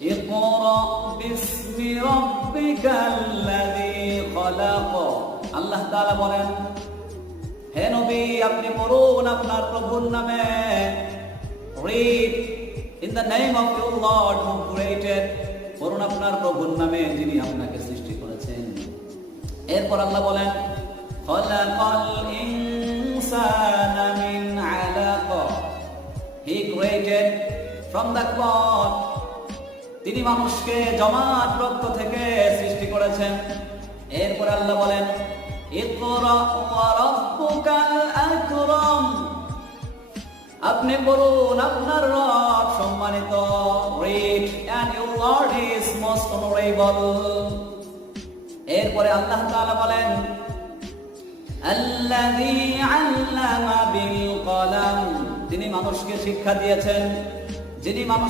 ইকরা বিসমি রাব্বিকাল্লাযী খলাক। আল্লাহ তাআলা বলেন, হে নবী আপনি পড়ুন আপনার প্রভুর নামে। Read in the name of your Lord who created. পড়ুন আপনার প্রভুর নামে যিনি আপনাকে সৃষ্টি করেছেন। এরপর আল্লাহ বলেন, খলাকাল ইনসানা মিন আলাক। He created from the clot. তিনি মানুষকে জমাট রক্ত থেকে সৃষ্টি করেছেন। এরপর আল্লাহ বলেন, ইকরা ওয়া রাব্বুকাল আকরাম। আপনি পড়ুন আপনার রব সম্মানিত। Read and your Lord is most honorable. এরপরে আল্লাহ তাআলা বলেন, আল্লাযী আল্লামা বিল কলম। তিনি মানুষকে শিক্ষা দিয়েছেন, যিনি মানুষ